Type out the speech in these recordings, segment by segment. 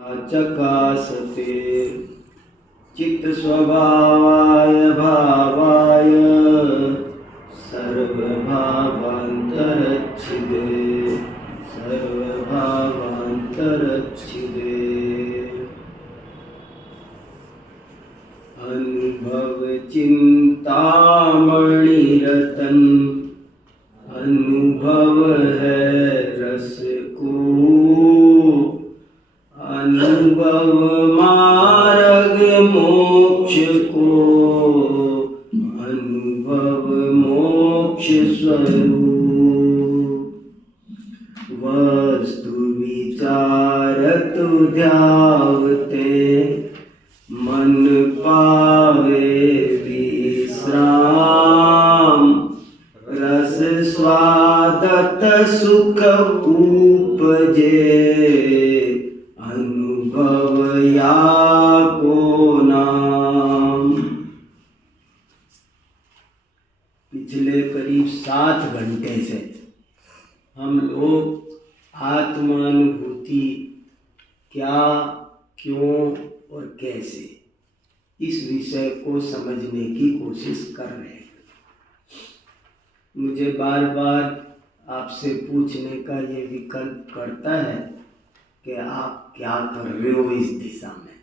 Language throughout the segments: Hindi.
चकासते चित्तस्वभावाय भावाय सर्वभावान्तरच्छिदे सर्वभावान्तरच्छिदे अनुभव चिंतामणिरतन अनुभव है रस को अनुभव मार्ग मोक्ष को अनुभव मोक्ष स्वरूप वस्तु विचारत ध्यावते मन पावे विश्राम रस स्वादत सुख उपजे अनुभव या को नाम। पिछले करीब 7 घंटे से हम लोग आत्मानुभूति क्या, क्यों और कैसे इस विषय को समझने की कोशिश कर रहे हैं। मुझे बार बार आपसे पूछने का ये विकल्प करता है कि आप क्या कर रहे हो इस दिशा में।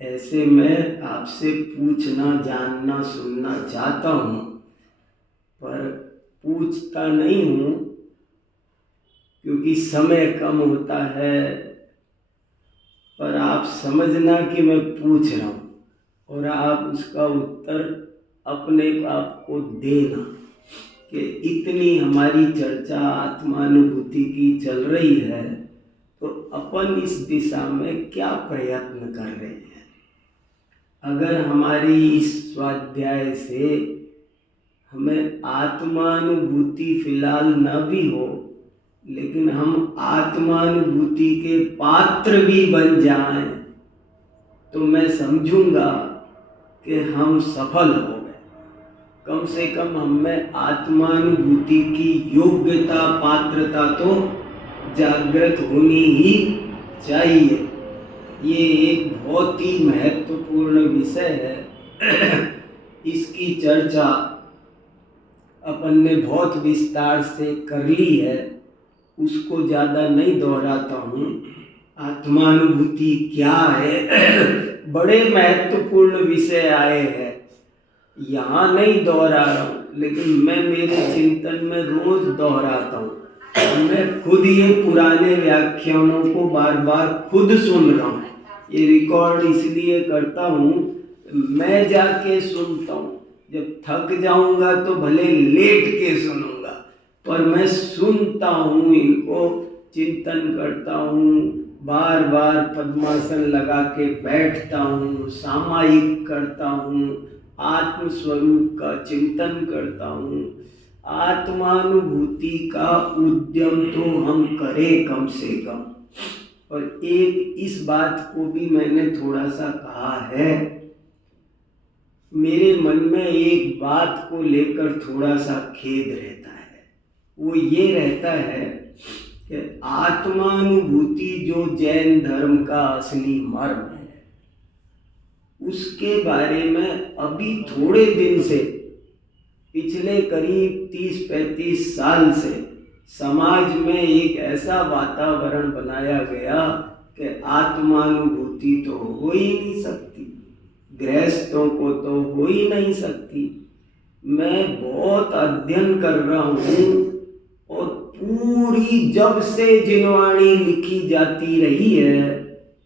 ऐसे मैं आपसे पूछना, जानना, सुनना चाहता हूँ, पर पूछता नहीं हूँ क्योंकि समय कम होता है। पर आप समझना कि मैं पूछ रहा हूँ और आप उसका उत्तर अपने आप को देना कि इतनी हमारी चर्चा आत्मानुभूति की चल रही है तो अपन इस दिशा में क्या प्रयत्न कर रहे हैं। अगर हमारी इस स्वाध्याय से हमें आत्मानुभूति फिलहाल न भी हो, लेकिन हम आत्मानुभूति के पात्र भी बन जाएं, तो मैं समझूंगा कि हम सफल हो गए। कम से कम हमें आत्मानुभूति की योग्यता, पात्रता तो जागृत होनी ही चाहिए। ये एक बहुत ही महत्वपूर्ण विषय है। इसकी चर्चा अपन ने बहुत विस्तार से कर ली है, उसको ज़्यादा नहीं दोहराता हूँ। आत्मानुभूति क्या है, बड़े महत्वपूर्ण विषय आए हैं, यहाँ नहीं दोहरा रहा हूँ, लेकिन मैं मेरे चिंतन में रोज दोहराता हूँ। मैं खुद ये पुराने व्याख्यानों को बार बार खुद सुन रहा हूँ। ये रिकॉर्ड इसलिए करता हूँ, मैं जाके सुनता हूँ। जब थक जाऊंगा तो भले लेट के सुनूंगा, पर मैं सुनता हूँ, इनको चिंतन करता हूँ, बार बार पद्मासन लगा के बैठता हूँ, सामायिक करता हूँ, आत्म स्वरूप का चिंतन करता हूँ। आत्मानुभूति का उद्यम तो हम करें कम से कम। और एक इस बात को भी मैंने थोड़ा सा कहा है, मेरे मन में एक बात को लेकर थोड़ा सा खेद रहता है। वो ये रहता है कि आत्मानुभूति जो जैन धर्म का असली मर्म है, उसके बारे में अभी थोड़े दिन से, पिछले करीब 30-35 साल से समाज में एक ऐसा वातावरण बनाया गया कि आत्मानुभूति तो हो ही नहीं सकती, गृहस्थों को तो हो ही नहीं सकती। मैं बहुत अध्ययन कर रहा हूँ और पूरी जब से जिनवाणी लिखी जाती रही है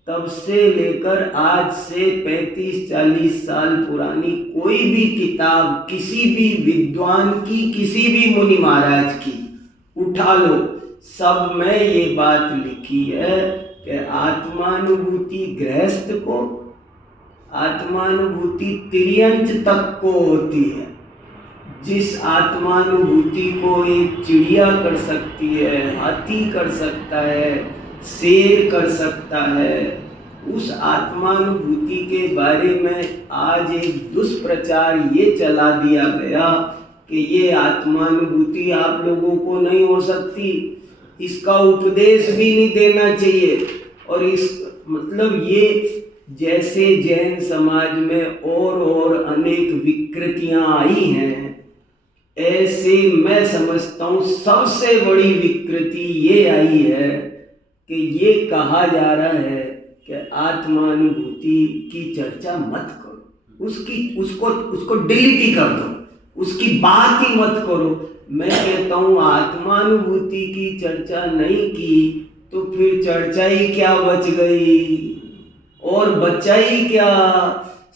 तब से लेकर आज से 35-40 साल पुरानी कोई भी किताब, किसी भी विद्वान की, किसी भी मुनि महाराज की उठा लो, सब में ये बात लिखी है कि आत्मानुभूति गृहस्थ को, आत्मानुभूति तिर्यंच तक को होती है। जिस आत्मानुभूति को एक चिड़िया कर सकती है, हाथी कर सकता है, शेर कर सकता है, उस आत्मानुभूति के बारे में आज एक दुष्प्रचार ये चला दिया गया कि ये आत्मानुभूति आप लोगों को नहीं हो सकती, इसका उपदेश भी नहीं देना चाहिए और इस मतलब ये जैसे जैन समाज में और अनेक विकृतियां आई हैं, ऐसे मैं समझता हूँ सबसे बड़ी विकृति ये आई है कि ये कहा जा रहा है कि आत्मानुभूति की चर्चा मत करो, उसको डिलीट ही कर दो, उसकी बात ही मत करो। मैं कहता हूँ आत्मानुभूति की चर्चा नहीं की तो फिर चर्चा ही क्या बच गई, और बचा ही क्या।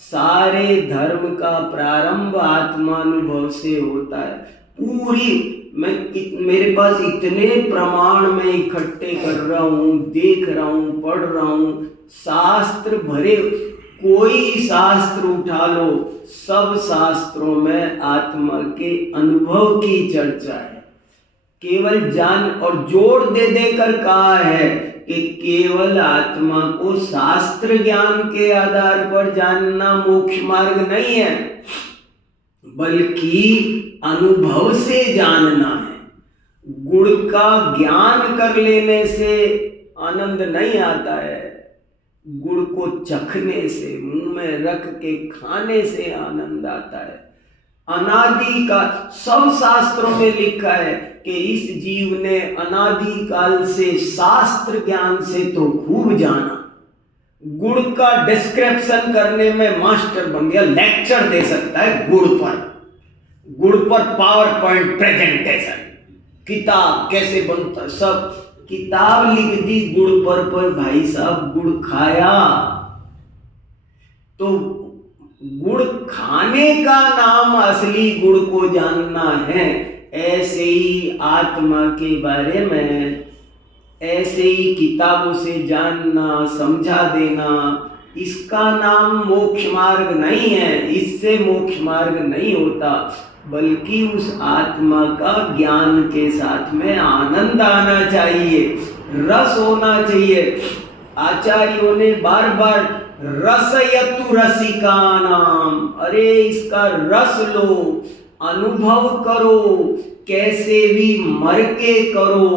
सारे धर्म का प्रारंभ आत्मानुभव से होता है। मेरे पास इतने प्रमाण मैं इकट्ठे कर रहा हूँ, देख रहा हूँ, पढ़ रहा हूँ, शास्त्र भरे, कोई शास्त्र उठा लो, सब शास्त्रों में आत्मा के अनुभव की चर्चा है। केवल जान, और जोर दे देकर कहा है कि केवल आत्मा को शास्त्र ज्ञान के आधार पर जानना मोक्ष मार्ग नहीं है, बल्कि अनुभव से जानना है। गुण का ज्ञान कर लेने से आनंद नहीं आता है, गुड़ को चखने से, मुंह में रख के खाने से आनंद आता है। अनादि का सब शास्त्रों में लिखा है कि इस जीव ने अनादि काल से शास्त्र ज्ञान से तो खूब जाना, गुड़ का डिस्क्रिप्शन करने में मास्टर बन गया, लेक्चर दे सकता है गुड़ पर पावर पॉइंट प्रेजेंटेशन, किताब कैसे बनता, सब किताब लिख दी गुड़ पर भाई साहब गुड़ खाया तो गुड़ खाने का नाम असली गुड़ को जानना है। ऐसे ही आत्मा के बारे में, ऐसे ही किताबों से जानना, समझा देना, इसका नाम मोक्ष मार्ग नहीं है, इससे मोक्ष मार्ग नहीं होता, बल्कि उस आत्मा का ज्ञान के साथ में आनंद आना चाहिए, रस होना चाहिए। आचार्यों ने बार बार रसयतु रसिका नाम, अरे इसका रस लो, अनुभव करो, कैसे भी मर के करो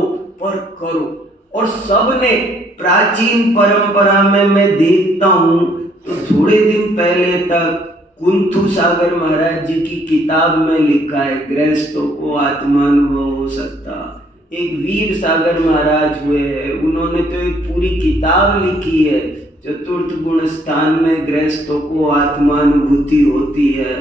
पर करो। और सबने प्राचीन परंपरा में मैं देखता हूँ तो थोड़े दिन पहले तक कुंथु सागर महाराज जी की किताब में लिखा है गृहस्थों को आत्मानुभव हो सकता। एक वीर सागर महाराज हुए हैं, उन्होंने तो एक पूरी किताब लिखी है, चतुर्थ गुण स्थान में गृहस्थों को आत्मानुभूति होती है।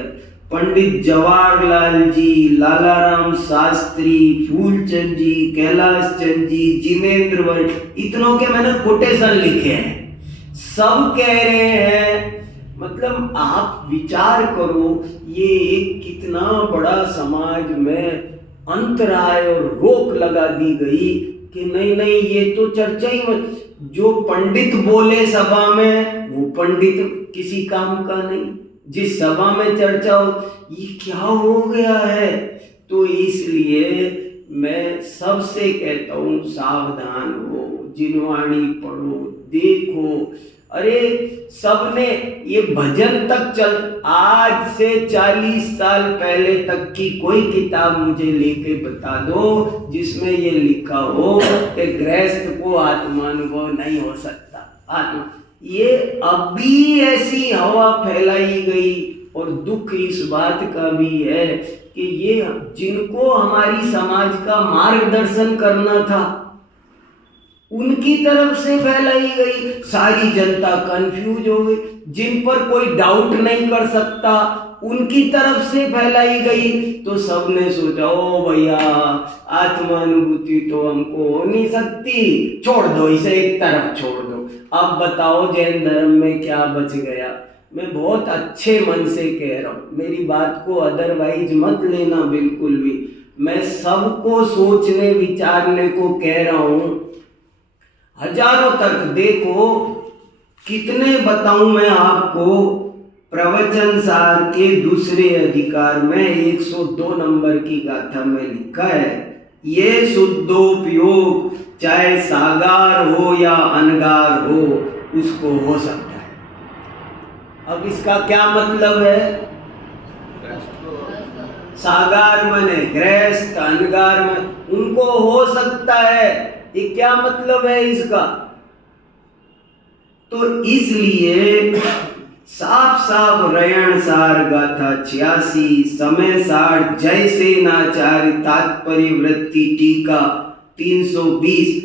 पंडित जवाहरलाल जी, लालाराम शास्त्री, फूलचंद जी, कैलाश चंद जी, जिनेंद्र वर्मा, इतनों के मैंने कोटेशन लिखे हैं। सब कह रहे हैं, मतलब आप विचार करो, ये एक कितना बड़ा समाज में अंतराय और रोक लगा दी गई कि नहीं ये तो चर्चा ही मत। जो पंडित बोले सभा में वो पंडित किसी काम का नहीं, जिस सभा में चर्चा हो, ये क्या हो गया है। तो इसलिए मैं सबसे कहता हूँ सावधान हो, जिनवाणी पढ़ो, देखो। अरे सबने ये भजन तक चल, आज से 40 साल पहले तक की कोई किताब मुझे लेके बता दो जिसमें ये लिखा हो कि गृहस्थ को आत्मानुभव नहीं हो सकता। आत्मा, ये अभी ऐसी हवा फैलाई गई। और दुख इस बात का भी है कि ये जिनको हमारी समाज का मार्गदर्शन करना था उनकी तरफ से फैलाई गई, सारी जनता कंफ्यूज हो गई। जिन पर कोई डाउट नहीं कर सकता उनकी तरफ से फैलाई गई, तो सबने सोचा ओ भैया आत्मानुभूति तो हमको हो नहीं सकती, छोड़ दो इसे, एक तरफ छोड़ दो। अब बताओ जैन धर्म में क्या बच गया। मैं बहुत अच्छे मन से कह रहा हूँ, मेरी बात को अदरवाइज मत लेना बिल्कुल भी। मैं सबको सोचने विचारने को कह रहा हूँ। हजारों तर्क देखो, कितने बताऊं मैं आपको। प्रवचन सार के दूसरे अधिकार में 102 नंबर की गाथा में लिखा है, ये शुद्धोपयोग चाहे सागार हो या अनगार हो उसको हो सकता है। अब इसका क्या मतलब है? सागार माने गृहस्थ, अनगार माने उनको हो सकता है। ये क्या मतलब है इसका? तो इसलिए साफ साफ रयण सार गाथा 86 समय सार जैसे नाचार्य तात्पर्य वृत्ति टीका 320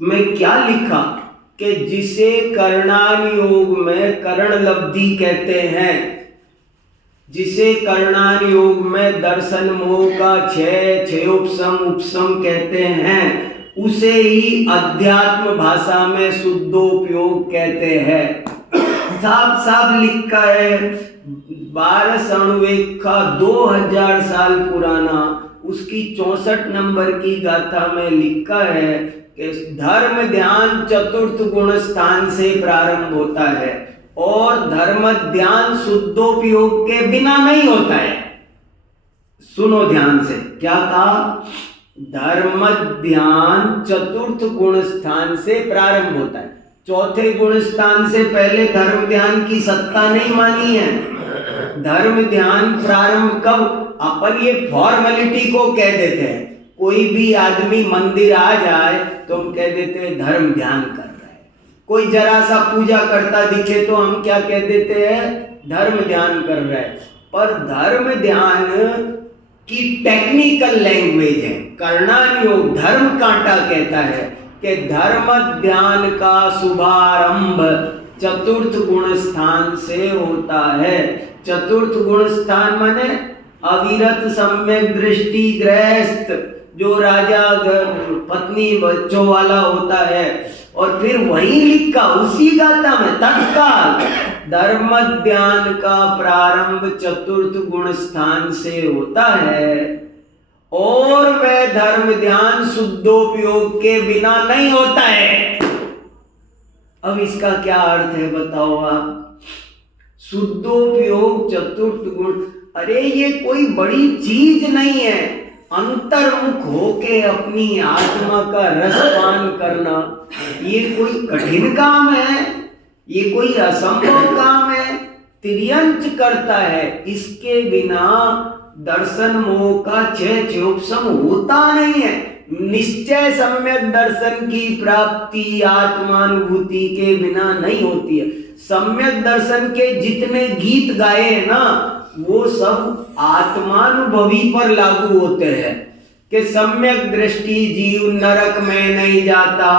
में क्या लिखा कि जिसे कर्णान योग में कर्ण लब्धि कहते हैं, जिसे कर्णान योग में दर्शन मोह का क्षय उपशम कहते हैं, उसे ही अध्यात्म भाषा में शुद्धोपयोग कहते हैं। साफ साफ लिखा है 12 अणुवेग का 2000 साल पुराना, उसकी 64 नंबर की गाथा में लिखा है कि धर्म ध्यान चतुर्थ गुण स्थान से प्रारंभ होता है और धर्म ध्यान शुद्धोपयोग के बिना नहीं होता है। सुनो ध्यान से, क्या कहा? धर्म ध्यान चतुर्थ गुण स्थान से प्रारंभ होता है। चौथे गुण स्थान से पहले धर्म ध्यान की सत्ता नहीं मानी है। धर्म ध्यान प्रारंभ कब? अपन ये फॉर्मेलिटी को कह देते हैं। कोई भी आदमी मंदिर आ जाए तो हम कह देते हैं धर्म ध्यान कर रहा है। कोई जरा सा पूजा करता दिखे तो हम क्या कह देते हैं? धर्म ध्यान कर रहा है। पर धर्म ध्यान की टेक्निकल लैंग्वेज है। कर्णान योग धर्म कांटा कहता है कि धर्म ध्यान का शुभारंभ चतुर्थ गुण स्थान से होता है। चतुर्थ गुण स्थान माने अविरत सम्यक दृष्टि गृहस्थ, जो राजा पत्नी बच्चों वाला होता है। और फिर वही लिखा उसी गाथा में तत्काल धर्म ध्यान का प्रारंभ चतुर्थ गुण स्थान से होता है और वह धर्म ध्यान शुद्धोपयोग के बिना नहीं होता है। अब इसका क्या अर्थ है बताओ आप? शुद्धोपयोग चतुर्थ गुण, अरे ये कोई बड़ी चीज नहीं है। अंतर्मुख होके अपनी आत्मा का रसपान करना ये कोई कठिन काम है? ये कोई असंभव काम है? तिर्यंच करता है। इसके बिना दर्शन मोह का क्षय उपशम होता नहीं है। निश्चय सम्यक दर्शन की प्राप्ति आत्मानुभूति के बिना नहीं होती है। सम्यक दर्शन के जितने गीत गाए हैं ना, वो सब आत्मानुभवी पर लागू होते हैं कि सम्यक दृष्टि जीव नरक में नहीं जाता,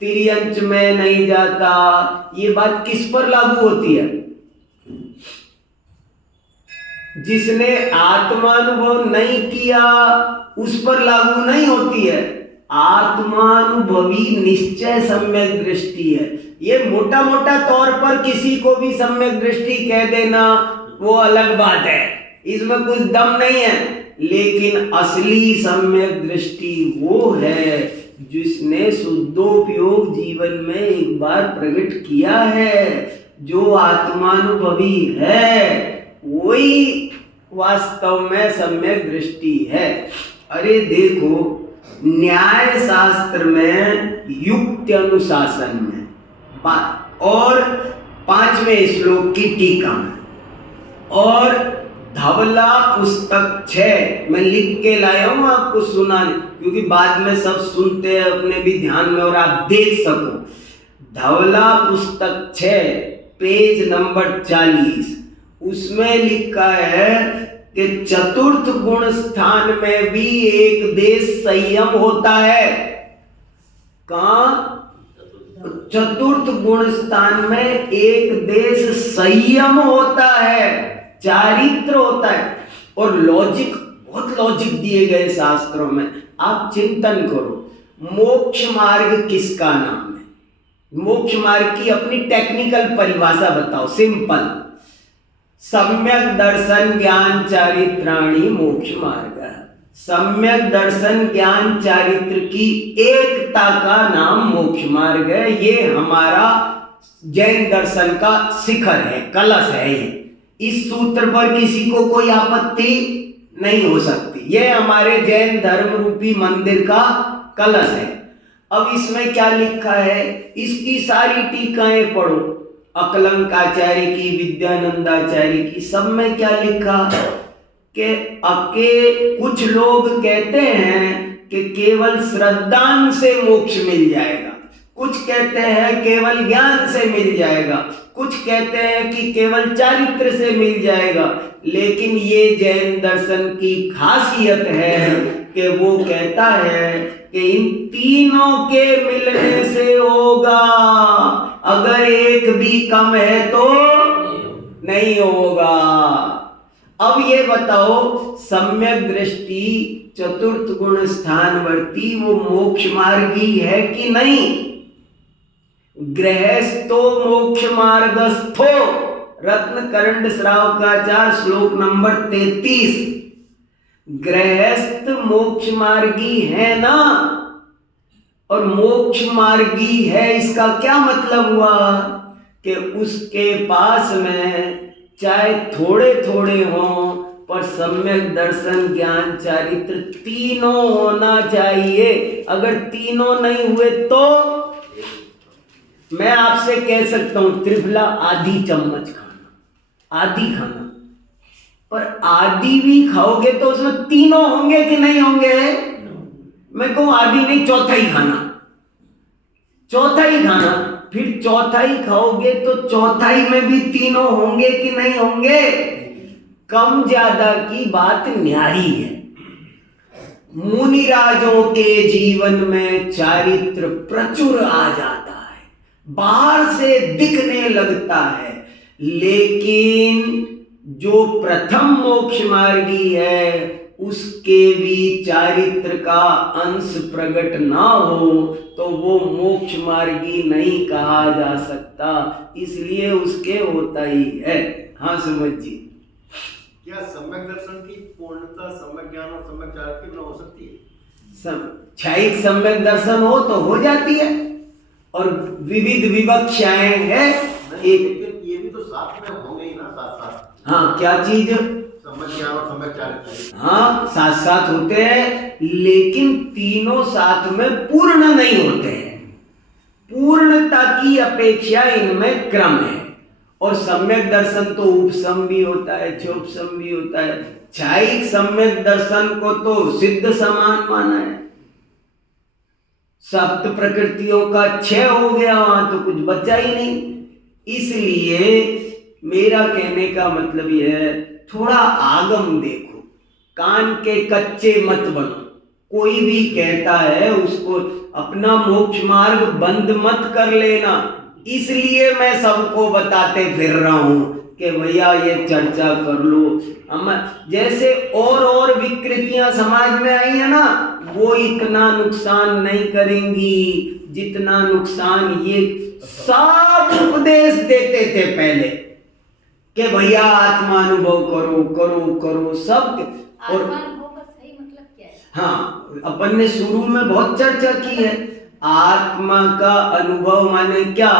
तिर्यंच में नहीं जाता। ये बात किस पर लागू होती है? जिसने आत्मानुभव नहीं किया उस पर लागू नहीं होती है। आत्मानुभवी निश्चय सम्यक दृष्टि है। ये मोटा मोटा तौर पर किसी को भी सम्यक दृष्टि कह देना वो अलग बात है, इसमें कुछ दम नहीं है। लेकिन असली सम्यक दृष्टि वो है जिसने शुद्धोपयोग जीवन में एक बार प्रकट किया है। जो आत्मानुभवी है वही वास्तव में सम्यक दृष्टि है। अरे देखो, न्याय शास्त्र में युक्ति अनुशासन में और 5वें श्लोक की टीका में और धवला पुस्तक 6 में लिख के लाया हूं आपको सुनाने, क्योंकि बाद में सब सुनते हैं अपने भी ध्यान में और आप देख सको। धवला पुस्तक 6 पेज नंबर 40, उसमें लिखा है कि चतुर्थ गुण स्थान में भी एक देश संयम होता है। कहाँ? चतुर्थ गुण स्थान में एक देश संयम होता है, चारित्र होता है। और लॉजिक, बहुत लॉजिक दिए गए शास्त्रों में। आप चिंतन करो, मोक्ष मार्ग किसका नाम है? मोक्ष मार्ग की अपनी टेक्निकल परिभाषा बताओ, सिंपल। सम्यक दर्शन ज्ञान चारित्राणि मोक्ष मार्ग। सम्यक दर्शन ज्ञान चारित्र की एकता का नाम मोक्ष मार्ग है। ये हमारा जैन दर्शन का शिखर है, कलश है। ये इस सूत्र पर किसी को कोई आपत्ति नहीं हो सकती। ये हमारे जैन धर्म रूपी मंदिर का कलश है। अब इसमें क्या लिखा है? इसकी सारी टीकाएं पढ़ो, अकलंकाचार्य की, विद्यानंदाचार्य की, सब में क्या लिखा कि कुछ लोग कहते हैं कि केवल श्रद्धांश से मोक्ष मिल जाएगा। कुछ कहते हैं केवल ज्ञान से मिल जाएगा, कुछ कहते हैं कि केवल चारित्र से मिल जाएगा। लेकिन ये जैन दर्शन की खासियत है कि वो कहता है कि इन तीनों के मिलने से होगा, अगर एक भी कम है तो नहीं होगा। अब ये बताओ, सम्यक दृष्टि चतुर्थ गुण स्थानवर्ती वो मोक्ष मार्गी है कि नहीं? गृहस्थो मोक्ष मार्गस्थो, रत्नकरंड श्रावकाचार श्लोक नंबर 33। गृहस्थ मोक्ष मार्गी है ना, और मोक्ष मार्गी है इसका क्या मतलब हुआ कि उसके पास में चाहे थोड़े थोड़े हों पर सम्यक दर्शन ज्ञान चारित्र तीनों होना चाहिए। अगर तीनों नहीं हुए तो मैं आपसे कह सकता हूं त्रिफला आधी चम्मच खाना, आधी खाना, पर आधी भी खाओगे तो उसमें तीनों होंगे कि नहीं होंगे? मैं कहूं आधी नहीं, चौथा ही खाना, चौथा ही खाना। फिर चौथा ही खाओगे तो चौथाई में भी तीनों होंगे कि नहीं होंगे? कम ज्यादा की बात न्यारी है। मुनिराजों के जीवन में चारित्र प्रचुर आ जाता है, बाहर से दिखने लगता है, लेकिन जो प्रथम मोक्ष मार्गी है उसके भी चारित्र का अंश प्रकट ना हो तो वो मोक्ष मार्गी नहीं कहा जा सकता, इसलिए उसके होता ही है। हाँ समझ जी। क्या सम्यक दर्शन की पूर्णता सम्यक ज्ञान और सम्यक चारित्र में हो सकती है? क्षयिक सम्यक दर्शन हो तो हो जाती है, और विविध विवक्षाएं हैं एक, ये भी तो साथ में होंगे ही ना, साथ साथ। हाँ क्या चीज? सम्यक ज्ञान और सम्यक चारित्र। हाँ साथ साथ होते हैं, लेकिन तीनों साथ में पूर्ण नहीं होते हैं। पूर्णता की अपेक्षा इनमें क्रम है, और सम्यक दर्शन तो उपसम भी होता है, क्षोपसम भी होता है। क्षयिक सम्यक दर्शन को तो सिद्ध समान माना है, सप्त प्रकृतियों का क्षय हो गया, वहां तो कुछ बचा ही नहीं। इसलिए मेरा कहने का मतलब यह है, थोड़ा आगम देखो, कान के कच्चे मत बनो। कोई भी कहता है उसको अपना मोक्ष मार्ग बंद मत कर लेना। इसलिए मैं सबको बताते फिर रहा हूं कि भैया ये चर्चा कर लो। हम जैसे और विकृतियां समाज में आई है ना, वो इतना नुकसान नहीं करेंगी जितना नुकसान ये सब उपदेश देते थे पहले कि भैया आत्मा अनुभव करो करो करो सब। और आत्मा अनुभव का सही मतलब क्या है? हाँ, अपन ने शुरू में बहुत चर्चा की है। आत्मा का अनुभव माने क्या,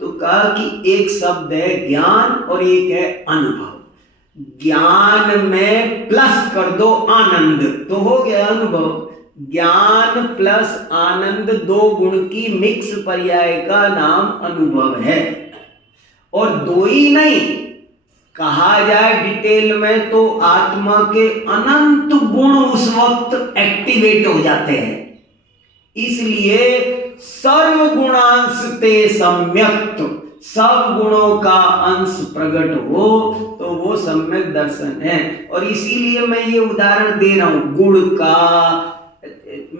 तो कहा कि एक शब्द है ज्ञान और एक है अनुभव। ज्ञान में प्लस कर दो आनंद तो हो गया अनुभव। ज्ञान प्लस आनंद दो गुण की मिक्स पर्याय का नाम अनुभव है। और दो ही नहीं, कहा जाए डिटेल में तो आत्मा के अनंत गुण उस वक्त एक्टिवेट हो जाते हैं। इसलिए सर्वगुणांश ते सम्यक्त, सब गुणों का अंश प्रकट हो तो वो सम्यक दर्शन है। और इसीलिए मैं ये उदाहरण दे रहा हूं, गुड़ का,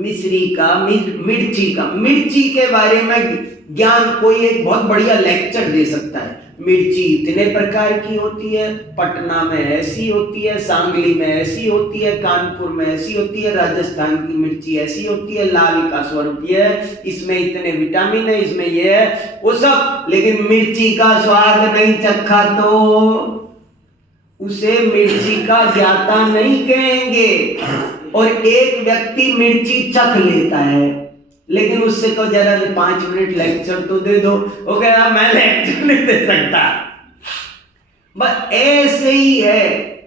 मिश्री का, मिर्ची का। मिर्ची के बारे में ज्ञान कोई एक बहुत बढ़िया लेक्चर दे सकता है। मिर्ची इतने प्रकार की होती है, पटना में ऐसी होती है, सांगली में ऐसी होती है, कानपुर में ऐसी होती है, राजस्थान की मिर्ची ऐसी होती है, लाल का स्वरूप ये है, इसमें इतने विटामिन है, इसमें ये है, वो सब। लेकिन मिर्ची का स्वाद नहीं चखा तो उसे मिर्ची का ज्ञाता नहीं कहेंगे। और एक व्यक्ति मिर्ची चख लेता है, लेकिन उससे तो जरा 5 मिनट लेक्चर तो दे दो, वो कह रहा मैं लेक्चर नहीं दे सकता। बस ऐसे ही है,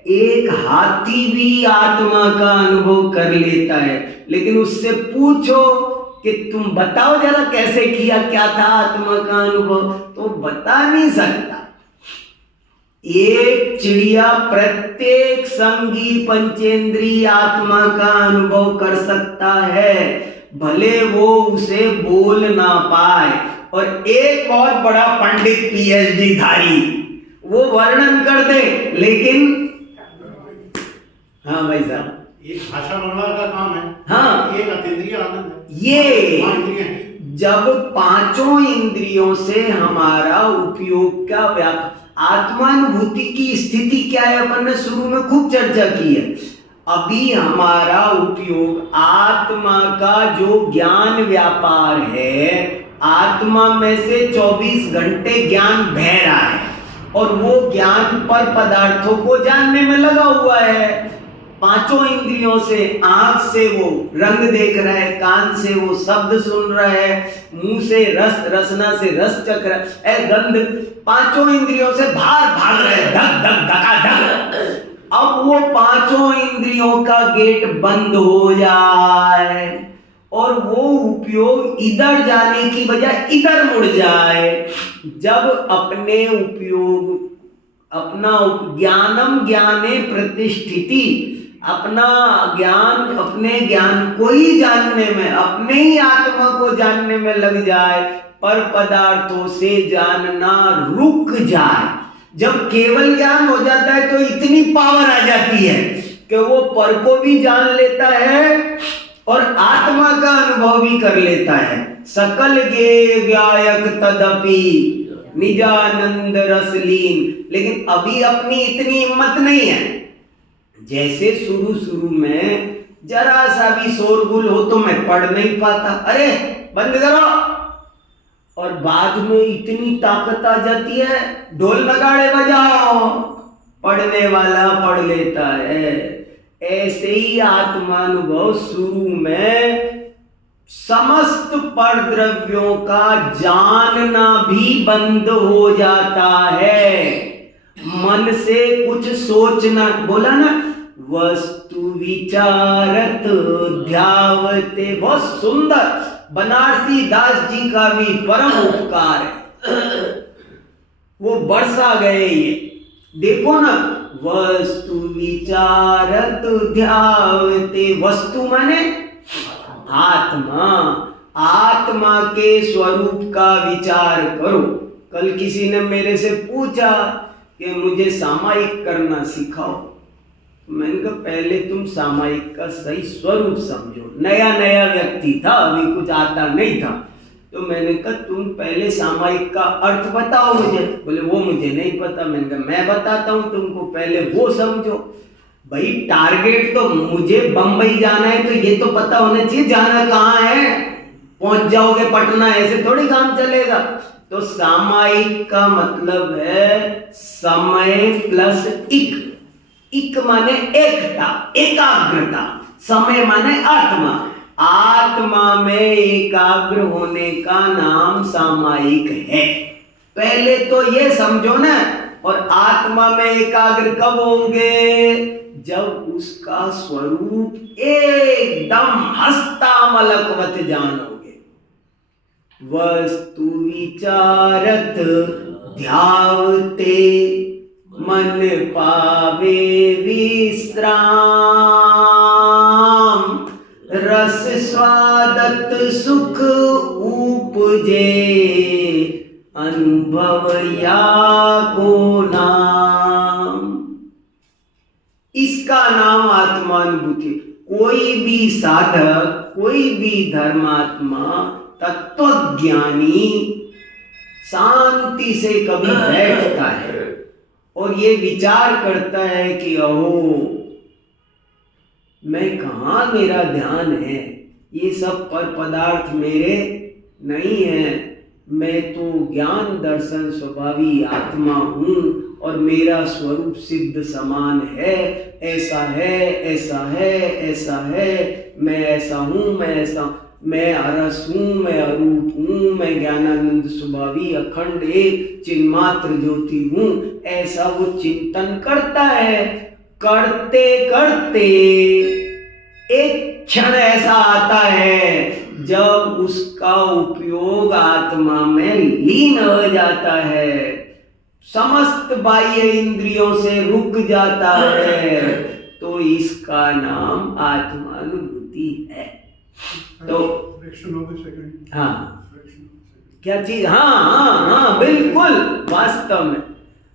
एक हाथी भी आत्मा का अनुभव कर लेता है, लेकिन उससे पूछो कि तुम बताओ जरा कैसे किया, क्या था आत्मा का अनुभव, तो बता नहीं सकता। एक चिड़िया प्रत्येक संगी पंचेंद्रिय आत्मा का अनुभव कर सकता है, भले वो उसे बोल ना पाए। और एक बहुत बड़ा पंडित पीएचडी धारी वो वर्णन कर दे, लेकिन हाँ भाई साहब, एक भाषा बनवाने का काम है, हाँ, एक अतीन्द्रिय आनंद है। ये पांच इंद्रियां हैं। जब पांचों इंद्रियों से हमारा उपयोग का व्याप, आत्मानुभूति की स्थिति क्या है, अपन ने शुरू में खूब चर्चा की है। अभी हमारा उपयोग आत्मा का जो ज्ञान व्यापार है, आत्मा में से 24 घंटे ज्ञान बह रहा है और वो ज्ञान पर पदार्थों को जानने में लगा हुआ है। पांचों इंद्रियों से, आंख से वो रंग देख रहा है, कान से वो शब्द सुन रहा है, मुंह से रस, रसना से रस चख रहा है, गंध, पांचों इंद्रियों से भाग रहा है, धक धक धका धक। अब वो पांचों इंद्रियों का गेट बंद हो जाए और वो उपयोग इधर जाने की बजाय इधर मुड़ जाए। जब अपने उपयोग, अपना ज्ञानम ज्ञाने प्रतिष्ठिति, अपना ज्ञान, अपने ज्ञान को ही जानने में, अपने ही आत्मा को जानने में लग जाए, पर पदार्थों से जानना रुक जाए। जब केवल ज्ञान हो जाता है तो इतनी पावर आ जाती है कि वो पर को भी जान लेता है और आत्मा का अनुभव भी कर लेता है। सकल गे व्यायक तदपि निजानंद रसलीन। लेकिन अभी अपनी इतनी हिम्मत नहीं है। जैसे शुरू में जरा सा भी शोरगुल हो तो मैं पढ़ नहीं पाता, अरे बंद करो, और बाद में इतनी ताकत आ जाती है, ढोल नगाड़े बजाओ, पढ़ने वाला पढ़ लेता है। ऐसे ही आत्मानुभव शुरू में समस्त परद्रव्यों का जानना भी बंद हो जाता है। मन से कुछ सोचना, बोला ना, वस्तु विचारत ध्यावते, बहुत सुंदर बनारसी दास जी का भी परम उपकार है। वो बरसा गए, ये देखो ना, वस्तु विचारत ध्यावते, वस्तु माने आत्मा, आत्मा के स्वरूप का विचार करो। कल किसी ने मेरे से पूछा कि मुझे सामायिक करना सिखाओ। मैंने कहा पहले तुम सामायिक का सही स्वरूप समझो। नया नया व्यक्ति था, अभी कुछ आता नहीं था, तो मैंने कहा तुम पहले सामायिक का अर्थ बताओ मुझे। बोले वो मुझे नहीं पता। मैंने कहा मैं बताता हूँ तुमको, पहले वो समझो। भाई टारगेट तो मुझे बंबई जाना है तो ये तो पता होना चाहिए जाना कहाँ है। पहुंच जाओगे पटना, ऐसे थोड़ी काम चलेगा। तो सामायिक का मतलब है समय प्लस इक। इक माने एकता, एकाग्रता, समय माने आत्मा। आत्मा में एकाग्र होने का नाम सामायिक है। पहले तो ये समझो ना। और आत्मा में एकाग्र कब होंगे? जब उसका स्वरूप एकदम हस्तामलकवत जानोगे। वस्तु विचारत ध्यावते मन पावे विश्राम, रस स्वादत सुख उपजे, अनुभव या को नाम। इसका नाम आत्मानुभूति। कोई भी साधक, कोई भी धर्मात्मा, तत्वज्ञानी शांति से कभी बैठता है और ये विचार करता है कि अहो मैं कहाँ, मेरा ध्यान है, ये सब पर पदार्थ मेरे नहीं है, मैं तो ज्ञान दर्शन स्वभावी आत्मा हूँ और मेरा स्वरूप सिद्ध समान है, ऐसा है, ऐसा है, ऐसा है, मैं ऐसा हूँ, मैं ऐसा, मैं अरस हूँ, मैं अरूप हूँ, मैं ज्ञानानंद स्वभावी अखंड एक चिन्मात्र ज्योति हूँ। ऐसा वो चिंतन करता है। करते करते एक क्षण ऐसा आता है जब उसका उपयोग आत्मा में लीन हो जाता है, समस्त बाह्य इंद्रियों से रुक जाता है, तो इसका नाम आत्मानुभूति है। तो फ्रैक्शन ऑफ द सेकंड, हाँ फ्रैक्शन ऑफ द सेकंड। क्या चीज, हाँ बिल्कुल, वास्तव में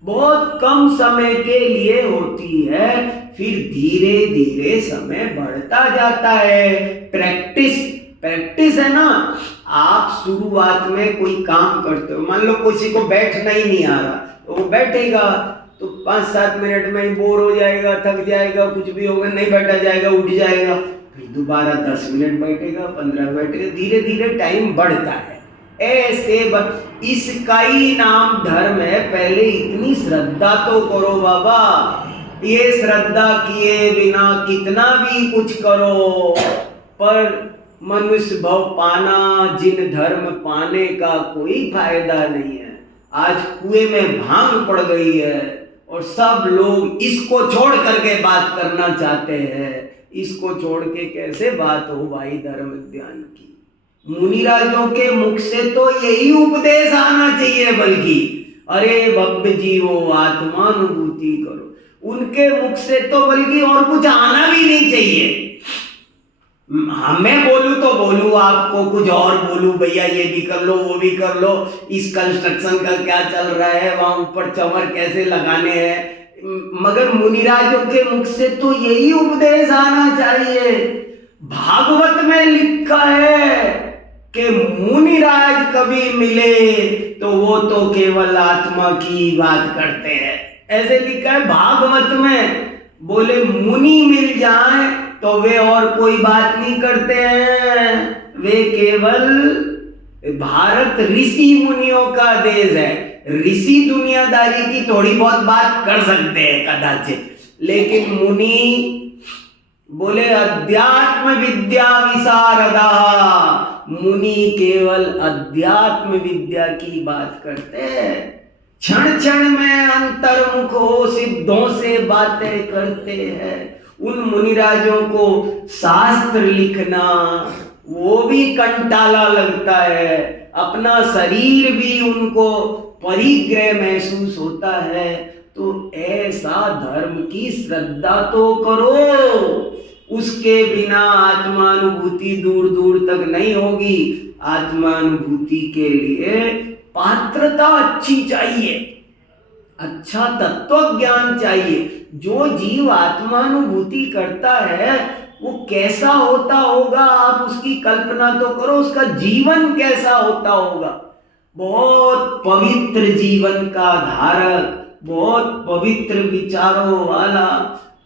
बहुत कम समय के लिए होती है, फिर धीरे धीरे समय बढ़ता जाता है। प्रैक्टिस है ना। आप शुरुआत में कोई काम करते हो, मान लो किसी को बैठना ही नहीं आ रहा, तो वो बैठेगा तो 5-7 मिनट में ही बोर हो जाएगा, थक जाएगा, कुछ भी होगा, नहीं बैठा जाएगा, उठ जाएगा, फिर दोबारा 10 मिनट बैठेगा, 15 बैठेगा, धीरे धीरे टाइम बढ़ता है। ऐसे इसका ही नाम धर्म है। पहले इतनी श्रद्धा तो करो बाबा, ये श्रद्धा किए बिना कितना भी कुछ करो, पर मनुष्य भव पाना जिन धर्म पाने का कोई फायदा नहीं है। आज कुएं में भांग पड़ गई है और सब लोग इसको छोड़ करके बात करना चाहते हैं। इसको छोड़ के कैसे बात हो भाई धर्म ज्ञान की। मुनिराजों के मुख से तो यही उपदेश आना चाहिए, बल्कि अरे भव्य जीवो आत्मानुभूति करो, उनके मुख से तो बल्कि और कुछ आना भी नहीं चाहिए। मैं बोलूं तो बोलूं, आपको कुछ और बोलूं, भैया ये भी कर लो, वो भी कर लो, इस कंस्ट्रक्शन का क्या चल रहा है, वहां ऊपर चमर कैसे लगाने हैं, मगर मुनिराजों के मुख से तो यही उपदेश आना चाहिए। भागवत में लिखा है कि मुनिराज कभी मिले तो वो तो केवल आत्मा की बात करते हैं, ऐसे लिखा है भागवत में। बोले मुनि मिल जाए तो वे और कोई बात नहीं करते हैं, वे केवल, भारत ऋषि मुनियों का देश है। ऋषि दुनियादारी की थोड़ी बहुत बात कर सकते हैं कदाचित, लेकिन मुनि बोले अध्यात्म विद्या विशारदा, मुनि केवल अध्यात्म विद्या की बात करते हैं। क्षण क्षण में अंतर्मुख हो सिद्धों से बातें करते हैं। उन मुनिराजों को शास्त्र लिखना वो भी कंटाला लगता है, अपना शरीर भी उनको परिग्रह महसूस होता है। तो ऐसा धर्म की श्रद्धा तो करो, उसके बिना आत्मानुभूति दूर दूर तक नहीं होगी। आत्मानुभूति के लिए पात्रता अच्छी चाहिए, अच्छा तत्व ज्ञान चाहिए। जो जीव आत्मानुभूति करता है वो कैसा होता होगा, आप उसकी कल्पना तो करो, उसका जीवन कैसा होता होगा। बहुत पवित्र जीवन का धारक, बहुत पवित्र विचारों वाला,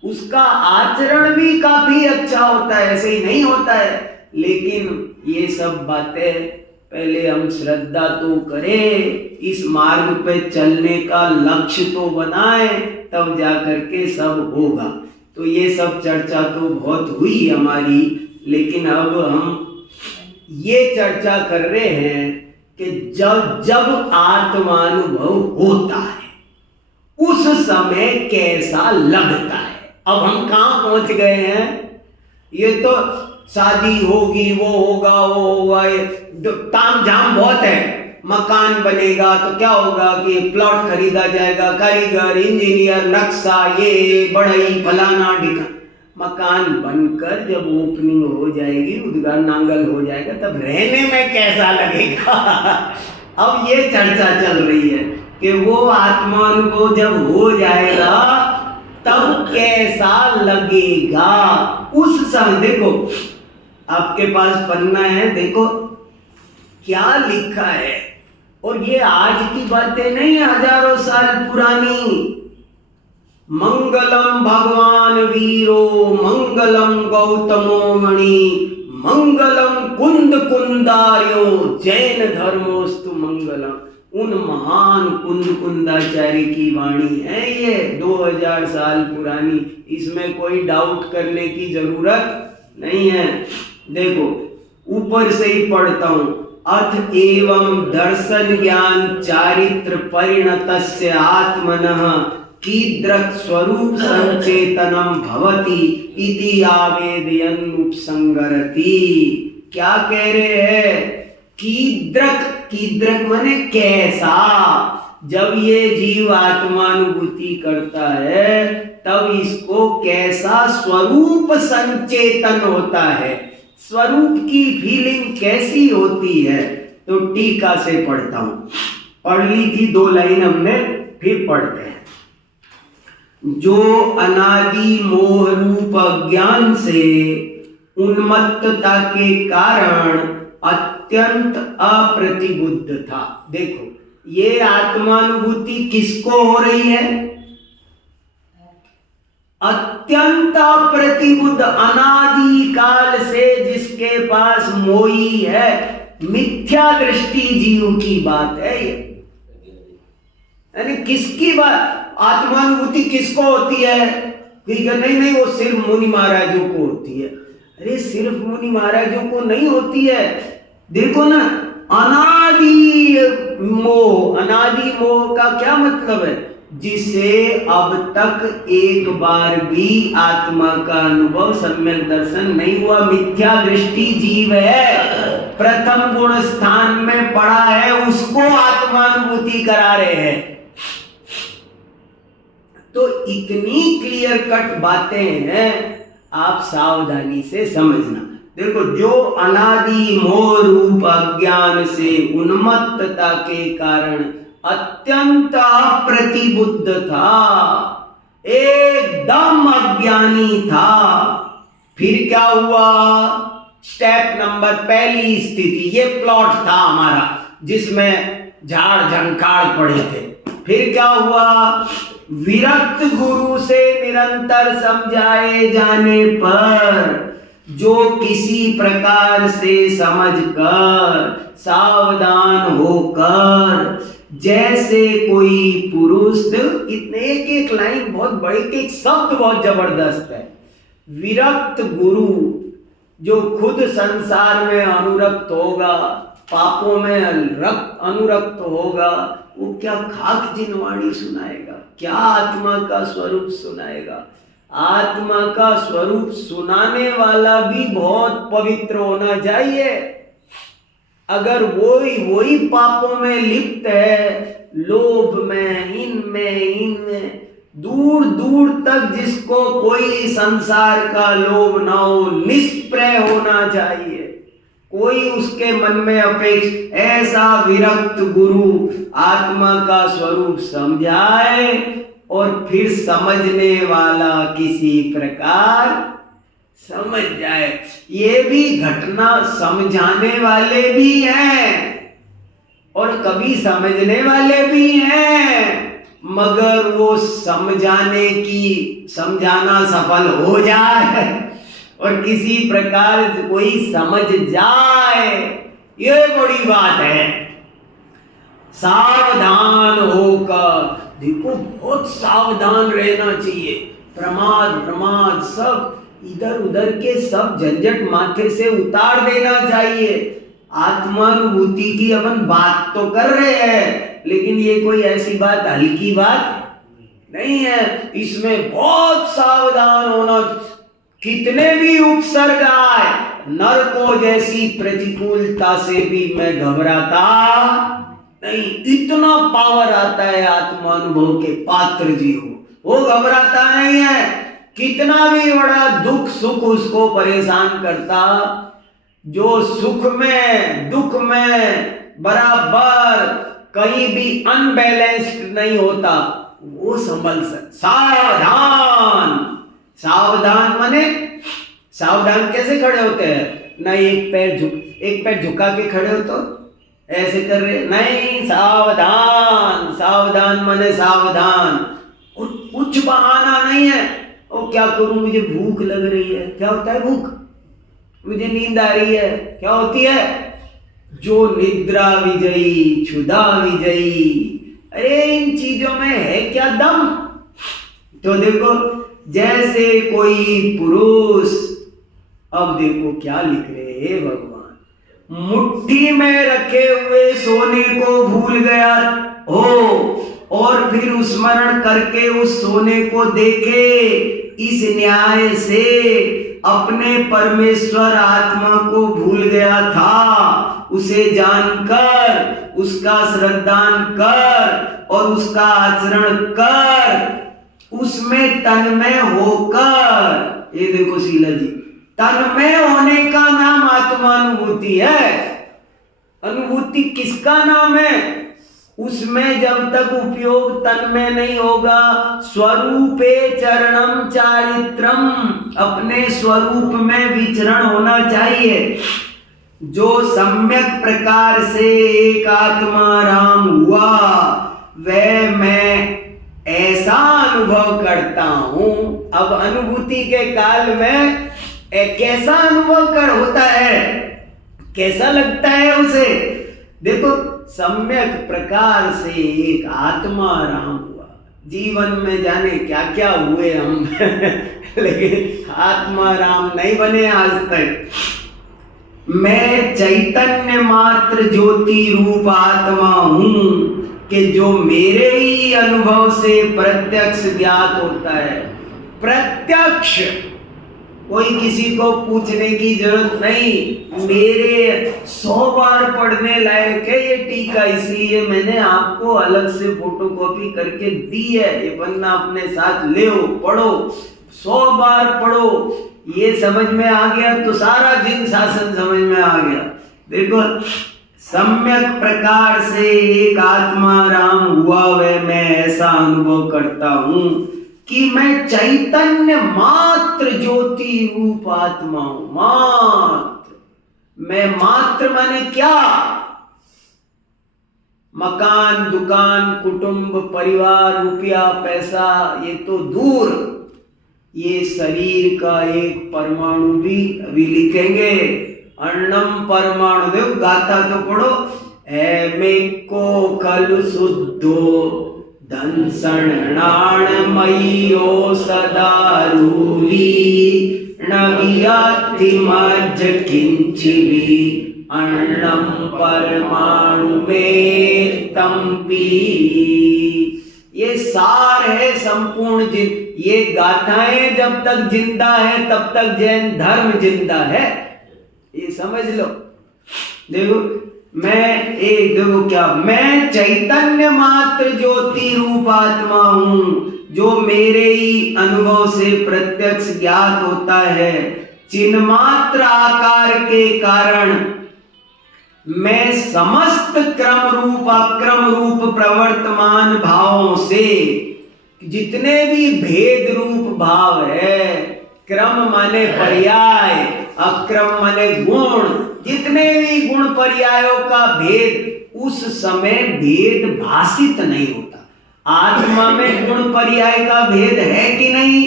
उसका आचरण भी काफी अच्छा होता है, ऐसे ही नहीं होता है। लेकिन ये सब बातें पहले हम श्रद्धा तो करें, इस मार्ग पे चलने का लक्ष्य तो बनाए, तब जा करके सब होगा। तो ये सब चर्चा तो बहुत हुई हमारी, लेकिन अब हम ये चर्चा कर रहे हैं कि जब जब आत्मानुभव होता है उस समय कैसा लगता है। अब हम कहाँ पहुंच गए हैं, ये तो शादी होगी, वो होगा, वो होगा, ताम झाम बहुत है। मकान बनेगा तो क्या होगा कि प्लॉट खरीदा जाएगा, कारीगर, इंजीनियर, नक्शा, ये बढ़ई फलाना ढिका। मकान बनकर जब ओपनिंग हो जाएगी, उद्घाटन नांगल हो जाएगा, तब रहने में कैसा लगेगा। अब ये चर्चा चल रही है कि वो आत्मानुभव जब हो जाएगा तब कैसा लगेगा। उस समय देखो, आपके पास पन्ना है, देखो क्या लिखा है। और ये आज की बातें नहीं, हजारों साल पुरानी। मंगलम भगवान वीरो, मंगलम गौतमो मणि, मंगलम कुंद कुंदार्यो, जैन धर्मोस्तु मंगलम। उन महान कुंद कुंदाचार्य की वाणी है ये, 2000 साल पुरानी। इसमें कोई डाउट करने की जरूरत नहीं है। देखो ऊपर से ही पढ़ता हूं। अथ एवं दर्शन ज्ञान चारित्र परिणतस्य आत्मनः कीदृक् स्वरूप संचेतनम भवति इति आवेदयन् उपसंगरति। क्या कह रहे हैं? कीदृक् माने कैसा। जब ये जीव आत्मानुभूति करता है तब इसको कैसा स्वरूप संचेतन होता है। स्वरूप की फीलिंग कैसी होती है, तो टीका से पढ़ता हूं। पढ़ ली थी 2 लाइन हमने, फिर पढ़ते हैं। जो अनादि मोह रूप अज्ञान से उन्मत्तता के कारण अत्यंत अप्रतिबुद्ध था। देखो, ये आत्मानुभूति किसको हो रही है? अत्यंत अप्रतिबुद्ध, अनादि काल से जिसके पास मोही है, मिथ्या दृष्टि जीव की बात है ये। यानी किसकी बात? आत्मानुभूति किसको होती है? नहीं, वो सिर्फ मुनि महाराजों को होती है। अरे सिर्फ मुनि महाराजों को नहीं होती है। देखो ना, अनादि मोह का क्या मतलब है? जिसे अब तक एक बार भी आत्मा का अनुभव, सम्यक दर्शन नहीं हुआ, मिथ्या दृष्टि जीव है, प्रथम गुण स्थान में पड़ा है, उसको आत्मानुभूति करा रहे हैं। तो इतनी क्लियर कट बातें हैं, आप सावधानी से समझना। देखो, जो अनादि मोह रूप अज्ञान से उन्मत्तता के कारण अत्यंत अप्रतिबुद्ध था, एकदम अज्ञानी था, फिर क्या हुआ? स्टेप नंबर, पहली स्थिति, ये प्लॉट था हमारा जिसमें झाड़ झंकार पड़े थे। फिर क्या हुआ? विरक्त गुरु से निरंतर समझाए जाने पर जो किसी प्रकार से समझकर, सावधान होकर, जैसे कोई पुरुष, कितने एक लाइन बहुत बड़ी, एक शब्द बहुत जबरदस्त है। विरक्त गुरु, जो खुद संसार में अनुरक्त होगा, पापों में अनुरक्त होगा, वो क्या खाक जिनवाणी सुनाएगा? क्या आत्मा का स्वरूप सुनाएगा? आत्मा का स्वरूप सुनाने वाला भी बहुत पवित्र होना चाहिए। अगर वही पापों में लिप्त है, लोभ में, इनमें दूर दूर तक जिसको कोई संसार का लोभ ना हो, निष्प्रय होना चाहिए, कोई उसके मन में अपेक्षा, ऐसा विरक्त गुरु आत्मा का स्वरूप समझाए और फिर समझने वाला किसी प्रकार समझ जाए। ये भी घटना समझाने वाले भी हैं और कभी समझने वाले भी हैं, मगर वो समझाना सफल हो जाए और किसी प्रकार कोई समझ जाए, ये बड़ी बात है। सावधान होकर, देखो बहुत सावधान रहना चाहिए। प्रमाद सब इधर उधर के सब झंझट माथे से उतार देना चाहिए। आत्मानुभूति की अपन बात तो कर रहे हैं, लेकिन ये कोई ऐसी बात, हल्की बात नहीं है। इसमें बहुत सावधान होना। कितने भी उपसर्ग आए, नरकों जैसी प्रतिकूलता से भी मैं घबराता नहीं। इतना पावर आता है आत्मानुभव के पात्र जीव, वो घबराता नहीं है। कितना भी बड़ा दुख सुख उसको परेशान करता, जो सुख में दुख में बराबर कहीं भी अनबैलेंस्ड नहीं होता, वो संभल सकता। सावधान माने सावधान कैसे खड़े होते हैं? ना एक पैर झुका के खड़े हो तो ऐसे कर रहे नहीं। सावधान माने सावधान। कुछ बहाना नहीं है। ओ क्या करूं, मुझे भूख लग रही है। क्या होता है भूख? मुझे नींद आ रही है। क्या होती है? जो निद्रा विजयी क्षुधा विजयी। अरे इन चीजों में है क्या दम? तो देखो, जैसे कोई पुरुष, अब देखो क्या लिख रहे हैं भगवान, मुट्ठी में रखे हुए सोने को भूल गया हो और फिर स्मरण करके उस सोने को देखे। इस न्याय से अपने परमेश्वर आत्मा को भूल गया था। उसे जानकर उसका श्रद्धान कर और उसका आचरण कर, उसमें तन्मय होकर, ये देखो शीला जी, तन्मय होने का नाम आत्मानुभूति है। अनुभूति किसका नाम है? उसमें जब तक उपयोग तन्मय नहीं होगा, स्वरूपे चरणम चारित्रम, अपने स्वरूप में विचरण होना चाहिए। जो सम्यक प्रकार से एक आत्मा राम हुआ, वह मैं ऐसा अनुभव करता हूं। अब अनुभूति के काल में कैसा अनुभव कर होता है, कैसा लगता है उसे? देखो, सम्यक प्रकार से एक आत्मा राम हुआ। जीवन में जाने क्या क्या हुए हम लेकिन आत्मा राम नहीं बने आज तक। मैं चैतन्य मात्र ज्योति रूप आत्मा हूं कि जो मेरे ही अनुभव से प्रत्यक्ष ज्ञात होता है। प्रत्यक्ष, कोई किसी को पूछने की जरूरत नहीं। मेरे 100 बार पढ़ने लायक है ये टीका, इसलिए मैंने आपको अलग से फोटोकॉपी करके दी है। ये पन्ना अपने साथ ले पढ़ो, 100 बार पढ़ो। ये समझ में आ गया तो सारा जिन शासन समझ में आ गया। देखो, सम्यक प्रकार से एक आत्मा राम हुआ, वह मैं ऐसा अनुभव करता हूं कि मैं चैतन्य मात्र ज्योति रूप आत्मा हूं। मात्र, मैं मात्र माने क्या? मकान, दुकान, कुटुंब, परिवार, रुपया, पैसा, ये तो दूर। ये शरीर का एक परमाणु भी अभी लिखेंगे। अन्नम परमाणु, देखो गाथा तो पढ़ो। को खलु शुद्धो धनसणाणमय्यो सदारूरी नवियाति मज्ज किंचिवी अन्नम परमाणु में तंपी। ये सार है संपूर्ण ये गाथाएं जब तक जिंदा है तब तक जैन धर्म जिंदा है, ये समझ लो। देखो, देखो क्या, मैं चैतन्य मात्र ज्योति रूप आत्मा हूं जो मेरे ही अनुभव से प्रत्यक्ष ज्ञात होता है। चिन्मात्र आकार के कारण मैं समस्त क्रम रूप अक्रम रूप प्रवर्तमान भावों से, जितने भी भेद रूप भाव है, क्रम माने पर्याय, अक्रम माने गुण, जितने भी गुण पर्यायों का भेद, उस समय भेद भाषित नहीं होता। आत्मा में गुण पर्याय का भेद है कि नहीं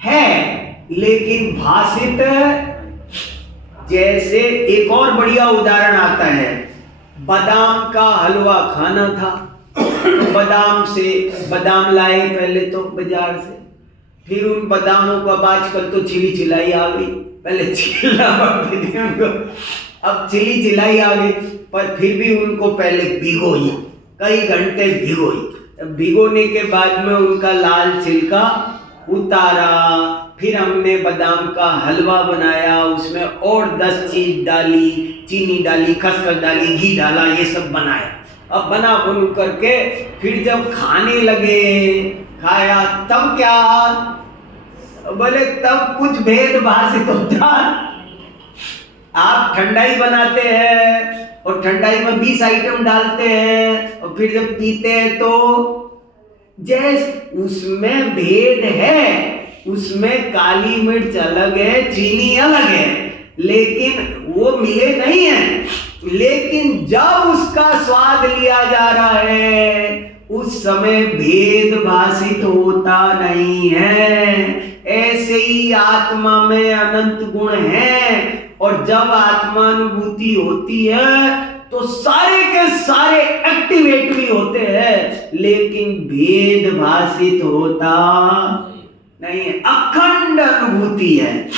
है, लेकिन भाषित। जैसे एक और बढ़िया उदाहरण आता है, बादाम का हलवा खाना था। बादाम लाए पहले तो बाजार से, फिर उन बादामों को, अब आजकल तो छिली चिलाई आ गई, पहले छिला उनको, अब छिली चिलाई आ गई, पर फिर भी उनको पहले भिगोई, कई घंटे भिगोई। भिगोने के बाद में उनका लाल छिलका उतारा, फिर हमने बादाम का हलवा बनाया, उसमें और 10 चीज डाली, चीनी डाली, खसखस डाली, घी डाला, ये सब बनाया। अब बना बन करके फिर जब खाने लगे, खाया, तब क्या बोले, तब कुछ भेद भाषित होता। आप ठंडाई बनाते हैं और ठंडाई में 20 आइटम डालते हैं, और फिर जब पीते हैं तो जैसे उसमें भेद है, उसमें काली मिर्च अलग है, चीनी अलग है, लेकिन वो मिले नहीं है। लेकिन जब उसका स्वाद लिया जा रहा है, उस समय भेद भाषित होता नहीं है। ऐसे ही आत्मा में अनंत गुण हैं, और जब आत्मानुभूति होती है तो सारे के सारे एक्टिवेट भी होते हैं, लेकिन भेद भाषित होता नहीं है, अखंड अनुभूति है।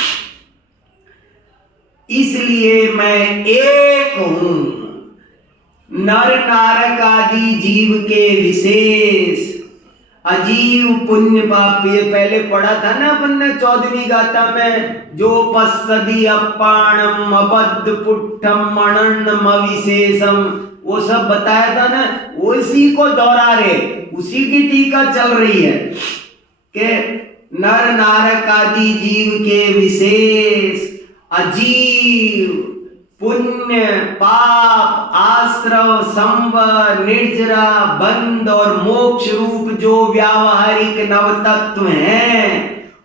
इसलिए मैं एक हूं। नर नारक आदि जीव के विशेष अजीव पुण्य पापी, पहले पढ़ा था ना अपन ने 14वीं गाथा में, जो पස්සदी अपाणम अबद्ध पुट्ठम मणन्नम अविशेषम, वो सब बताया था ना, उसी को दोहरा रहे, उसी की टीका चल रही है कि नर नारक आदि जीव के विशेष अजीव, पुण्य, पाप, आश्रव, संवर, निर्जरा, बंध और मोक्ष रूप जो व्यावहारिक नवतत्व हैं,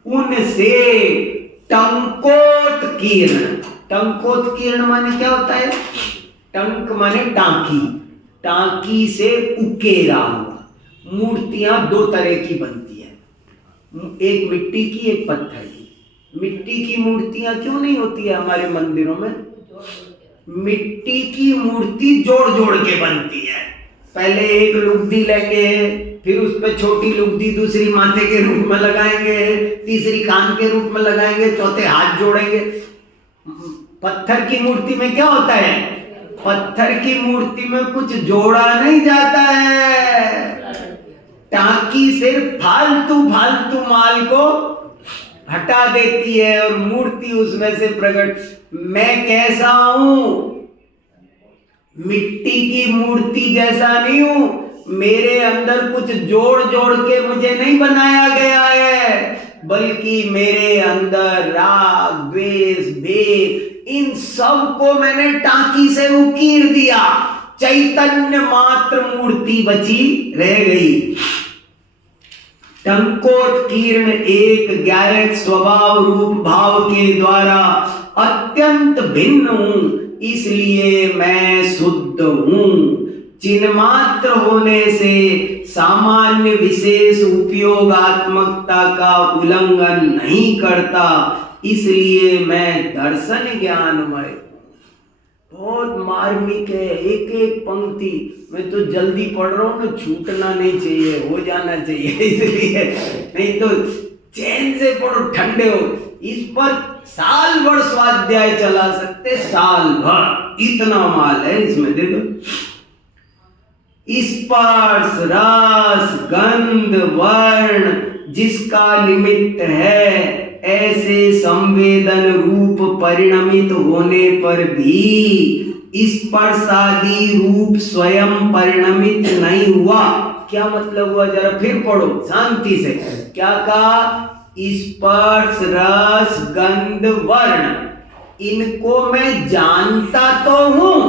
उनसे टंकोत्कीर्ण माने क्या होता है? टंक माने टांकी, टांकी से उकेरा हुआ। मूर्तियां दो तरह की बनती है, एक मिट्टी की, एक पत्थर की। मिट्टी की मूर्तियां क्यों नहीं होती है हमारे मंदिरों में? मिट्टी की मूर्ति जोड़ जोड़ के बनती है। पहले एक लुगदी लेंगे, फिर उस पर छोटी लुगदी दूसरी माथे के रूप में लगाएंगे, तीसरी कान के रूप में लगाएंगे, चौथे हाथ जोड़ेंगे। पत्थर की मूर्ति में क्या होता है? पत्थर की मूर्ति में कुछ जोड़ा नहीं जाता है। टांकी सिर्फ फालतू माल को हटा देती है और मूर्ति उसमें से प्रकट। मैं कैसा हूं? मिट्टी की मूर्ति जैसा नहीं हूं। मेरे अंदर कुछ जोड़ जोड़ के मुझे नहीं बनाया गया है, बल्कि मेरे अंदर राग, द्वेष, भेद, इन सब को मैंने टांकी से उकीर दिया। चैतन्य मात्र मूर्ति बची रह गई। टंकोत्कीर्ण एक ज्ञायक स्वभाव रूप भाव के द्वारा अत्यंत भिन्न हूं, इसलिए मैं शुद्ध हूं। चिन्मात्र होने से सामान्य विशेष उपयोगात्मकता का उल्लंघन नहीं करता, इसलिए मैं दर्शन ज्ञानमय हूं। बहुत मार्मिक है, एक एक पंक्ति। मैं तो जल्दी पढ़ रहा हूँ ना, छूटना नहीं चाहिए, हो जाना चाहिए, इसलिए नहीं तो चैन से पढ़ो, ठंडे हो। इस पर साल भर स्वाध्याय चला सकते, साल भर, इतना माल है इसमें। देखो, स्पर्श, रस, गंध, वर्ण जिसका निमित्त है, ऐसे संवेदन रूप परिणमित होने पर भी स्पर्शादि रूप स्वयं परिणमित नहीं हुआ। क्या मतलब हुआ? जरा फिर पढ़ो शांति से। क्या कहा? स्पर्श, रस, गंध, वर्ण, इनको मैं जानता तो हूं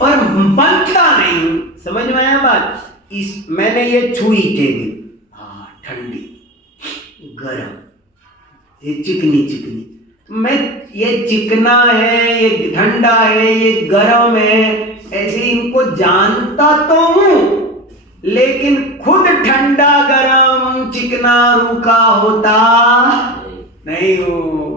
पर बनता नहीं हूं। समझ में आया बात? मैंने ये छुई टेबल, ठंडी, गरम, ये चिकनी, मैं ये चिकना है, ये ठंडा है, ये गरम है, ऐसे इनको जानता तो हूं, लेकिन खुद ठंडा, गरम, चिकना, रूखा होता नहीं हूं।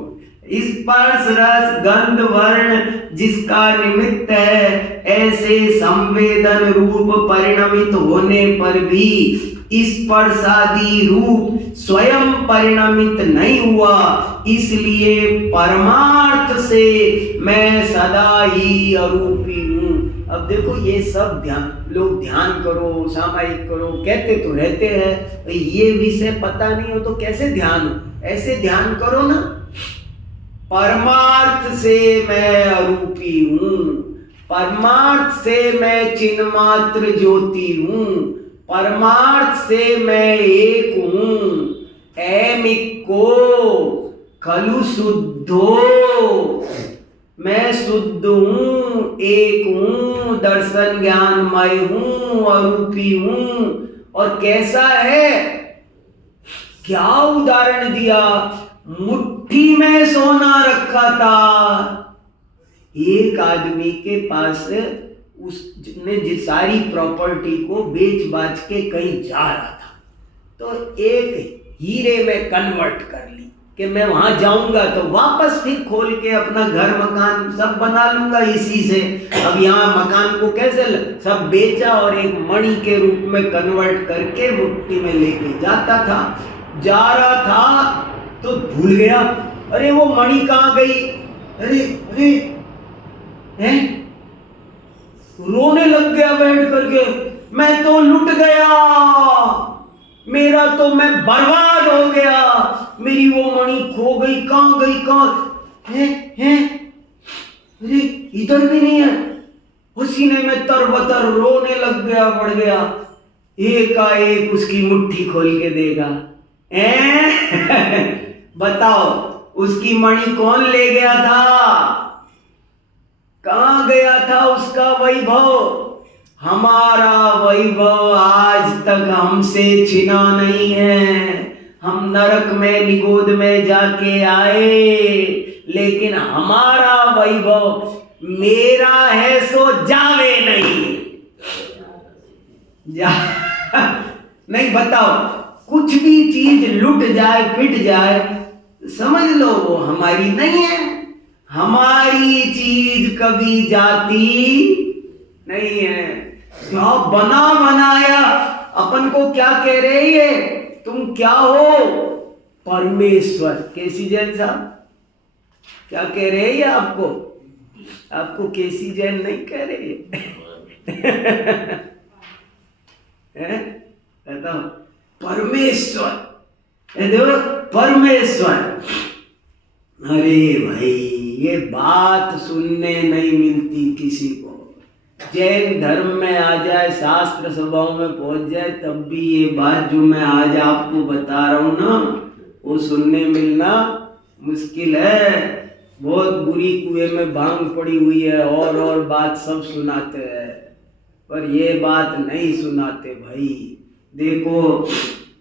स्पर्श, रस, गंध, वर्ण जिसका निमित्त है, ऐसे संवेदन रूप परिणमित होने पर भी स्पर्शादि रूप स्वयं परिणमित नहीं हुआ, इसलिए परमार्थ से मैं सदा ही अरूपी हूं। अब देखो, ये सब लोग ध्यान करो, सामायिक करो, कहते तो रहते हैं, ये विषय पता नहीं हो तो कैसे ध्यान हो? ऐसे ध्यान करो ना। परमार्थ से मैं अरूपी हूं, परमार्थ से मैं चिन्मात्र ज्योति हूं, परमार्थ से मैं एक हूं। ऐमिक्को खलु शुद्धो, मैं शुद्ध हूं, एक हूं, दर्शन ज्ञानमय हूं, अरूपी हूं। और कैसा है? क्या उदाहरण दिया? मुट्ठी में सोना रखा था। एक आदमी के पास उसने जिस सारी प्रॉपर्टी को बेच बाच के कहीं जा रहा था, तो एक हीरे में कन्वर्ट कर ली कि मैं वहां जाऊंगा तो वापस फिर खोल के अपना घर मकान सब बना लूंगा इसी से। अब यहाँ मकान को कैसे सब बेचा और एक मणि के रूप में कन्वर्ट करके मुट्ठी में लेके जाता था। जा रहा था तो भूल गया, अरे वो मणि कहाँ गई? अरे अरे हैं? रोने लग गया बैठ करके, मैं तो लुट गया, मेरा तो मैं बर्बाद हो गया, मेरी वो मणि खो गई, कहाँ गई? कहाँ है? अरे इधर भी नहीं है। पसीने में तरबतर रोने लग गया, बढ़ गया। एकाएक उसकी मुट्ठी खोल के देगा, बताओ उसकी मणि कौन ले गया था? कहां गया था उसका वैभव? हमारा वैभव आज तक हमसे छिना नहीं है। हम नरक में निगोद में जाके आए, लेकिन हमारा वैभव मेरा है सो जावे नहीं। नहीं, बताओ, कुछ भी चीज लुट जाए पिट जाए, समझ लो वो हमारी नहीं है। हमारी चीज कभी जाती नहीं है। क्या बना बनाया, अपन को क्या कह रहे हैं? तुम क्या हो? परमेश्वर। केसी जैन साहब क्या कह रहे हैं आपको? आपको केसी जैन नहीं कह रहे हैं? बताओ, परमेश्वर, देखो परमेश्वर। अरे भाई, ये बात सुनने नहीं मिलती किसी को। जैन धर्म में आ जाए, शास्त्र सभाओं में पहुंच जाए, तब भी ये बात जो मैं आज आपको बता रहा हूं ना, वो सुनने मिलना मुश्किल है। बहुत बुरी कुएं में भांग पड़ी हुई है, और बात सब सुनाते हैं, पर ये बात नहीं सुनाते भाई। देखो,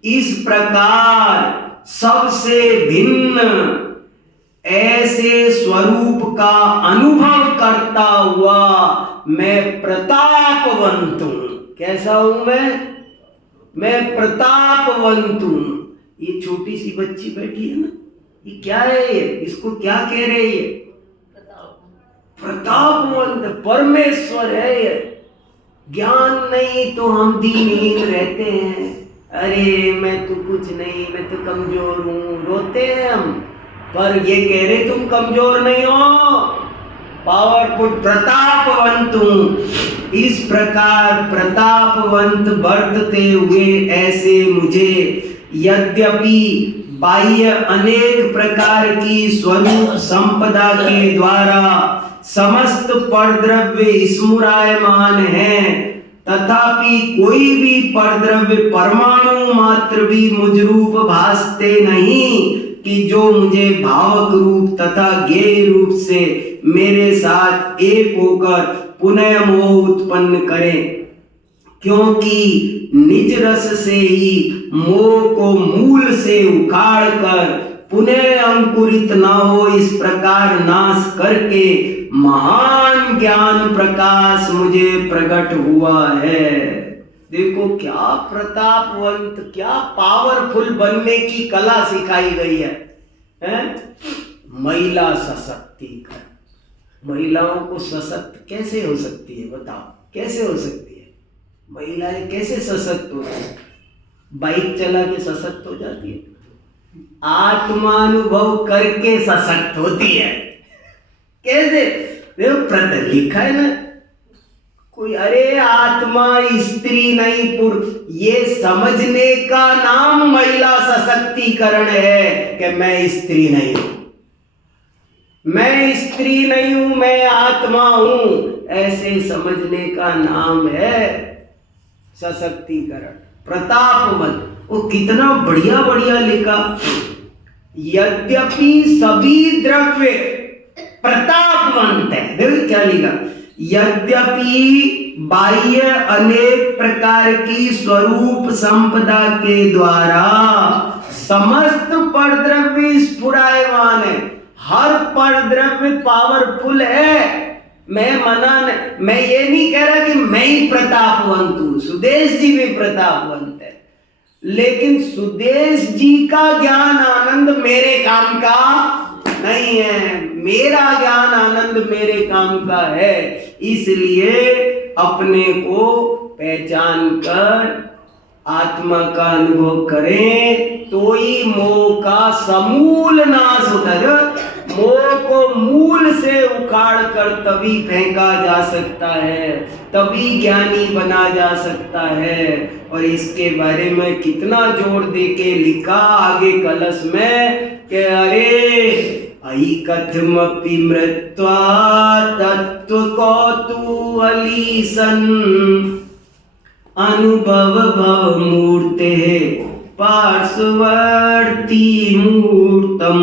इस प्रकार सबसे भिन्न ऐसे स्वरूप का अनुभव करता हुआ मैं प्रतापवंत हूं। कैसा हूं मैं प्रतापवंत हूं। ये छोटी सी बच्ची बैठी है ना, ये क्या है? ये इसको क्या कह रहे हैं? प्रतापवंत परमेश्वर है ये। ज्ञान नहीं तो हम दीनहीन रहते हैं। अरे मैं तो कुछ नहीं, मैं तो कमजोर हूं, रोते हैं हम। पर ये कह रहे तुम कमजोर नहीं हो, पावरफुल, प्रतापवंत हूं। इस प्रकार प्रतापवंत बरतते हुए ऐसे मुझे यद्यपि बाह्य अनेक प्रकार की स्वरूप संपदा के द्वारा समस्त परद्रव्य स्मुरायमान है, तथापि कोई भी परद्रव्य परमाणु मात्र भी मुझ रूप भासते नहीं कि जो मुझे भावक रूप तथा ज्ञेय रूप से मेरे साथ एक होकर पुनः मोह उत्पन्न करें। क्योंकि निज रस से ही मोह को मूल से उखाड़ कर पुनः अंकुरित न हो, इस प्रकार नाश करके महान ज्ञान प्रकाश मुझे प्रकट हुआ है। देखो क्या प्रतापवंत, क्या पावरफुल बनने की कला सिखाई गई है? महिला सशक्तिकरण। महिलाओं को सशक्त कैसे हो सकती है? बताओ, कैसे हो सकती है? महिलाएं कैसे सशक्त होती है? बाइक चला के सशक्त हो जाती है? आत्मानुभव करके सशक्त होती है। कैसे? देखो लिखा है ना, कोई, अरे आत्मा स्त्री नहीं पुरुष, ये समझने का नाम महिला सशक्तिकरण है कि मैं स्त्री नहीं हूं, मैं स्त्री नहीं हूं, मैं आत्मा हूं। ऐसे समझने का नाम है सशक्तिकरण। प्रतापवंत, वो कितना बढ़िया बढ़िया लिखा। यद्यपि सभी द्रव्य प्रतापवंत है। देखो क्या लिखा, यद्यपि बाह्य अनेक प्रकार की स्वरूप संपदा के द्वारा समस्त परद्रव्य स्फुरायमान है। हर परद्रव्य पावरफुल है। मैं ये नहीं कह रहा कि मैं ही प्रतापवंत हूं, सुदेश जी भी प्रतापवंत है, लेकिन सुदेश जी का ज्ञान आनंद मेरे काम का नहीं है। मेरा ज्ञान आनंद मेरे काम का है। इसलिए अपने को पहचान कर आत्मा का अनुभव करें तो ही मोह का समूल नाश होता है। मोह को मूल से उखाड़ कर तभी फेंका जा सकता है, तभी ज्ञानी बना जा सकता है। और इसके बारे में कितना जोर दे के लिखा आगे कलश में कि अरे ऐकथमपि मृत्वा तत्व कौतूहली सन् अनुभव भव मूर्ते पार्श्ववर्ती मूर्तम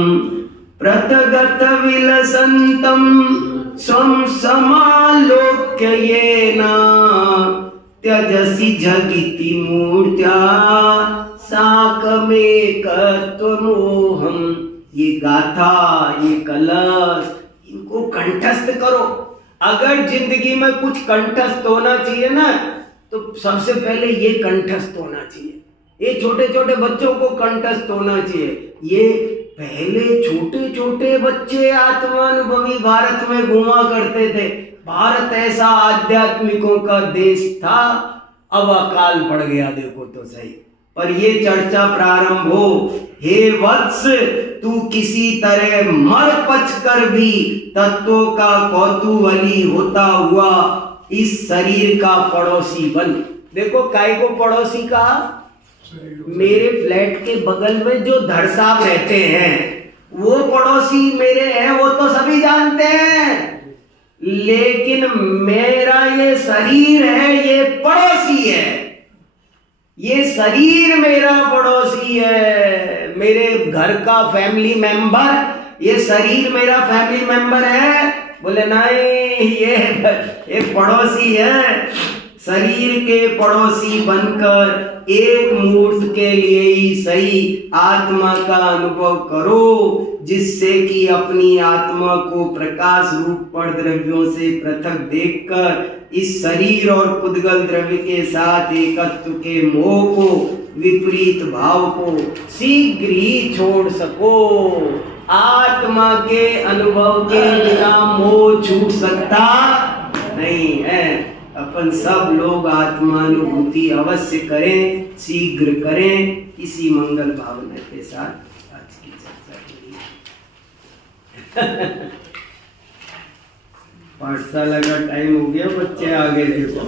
प्रथगत विलसन्तं स्वं समालोक्य येन त्यजसि जगिति मूर्त्या साकमेकत्वमोहम्। ये गाथा, ये कलश, इनको कंठस्थ करो। अगर जिंदगी में कुछ कंठस्थ होना चाहिए ना, तो सबसे पहले ये कंठस्थ होना चाहिए। ये छोटे छोटे बच्चों को कंठस्थ होना चाहिए। ये पहले छोटे छोटे बच्चे आत्मानुभवी भारत में घुमा करते थे। भारत ऐसा आध्यात्मिकों का देश था, अब अकाल पड़ गया, देखो तो सही। पर ये चर्चा प्रारंभ हो, हे वत्स, तू किसी तरह मर पच कर भी तत्वों का कौतूहली होता हुआ इस शरीर का पड़ोसी बन। देखो काय को पड़ोसी कहा? मेरे फ्लैट के बगल में जो धड़ साहब रहते हैं वो पड़ोसी मेरे हैं, वो तो सभी जानते हैं। लेकिन मेरा ये शरीर है, ये पड़ोसी है। ये शरीर मेरा पड़ोसी है, मेरे घर का फैमिली मेंबर। ये शरीर मेरा फैमिली मेंबर है? बोले नहीं, ये पड़ोसी है। शरीर के पड़ोसी बनकर एक मुहूर्त के लिए ही सही आत्मा का अनुभव करो, जिससे कि अपनी आत्मा को प्रकाश रूप पर द्रव्यों से पृथक देखकर इस शरीर और पुद्गल द्रव्य के साथ एकत्व के मोह को, विपरीत भाव को शीघ्र ही छोड़ सको। आत्मा के अनुभव के बिना मोह छूट सकता नहीं है। अपन सब लोग आत्मानुभूति अवश्य करें, शीघ्र करें। इसी मंगल भावना के साथ आज की चर्चा करिए। पाठशाला का टाइम हो गया, बच्चे आगे देखो।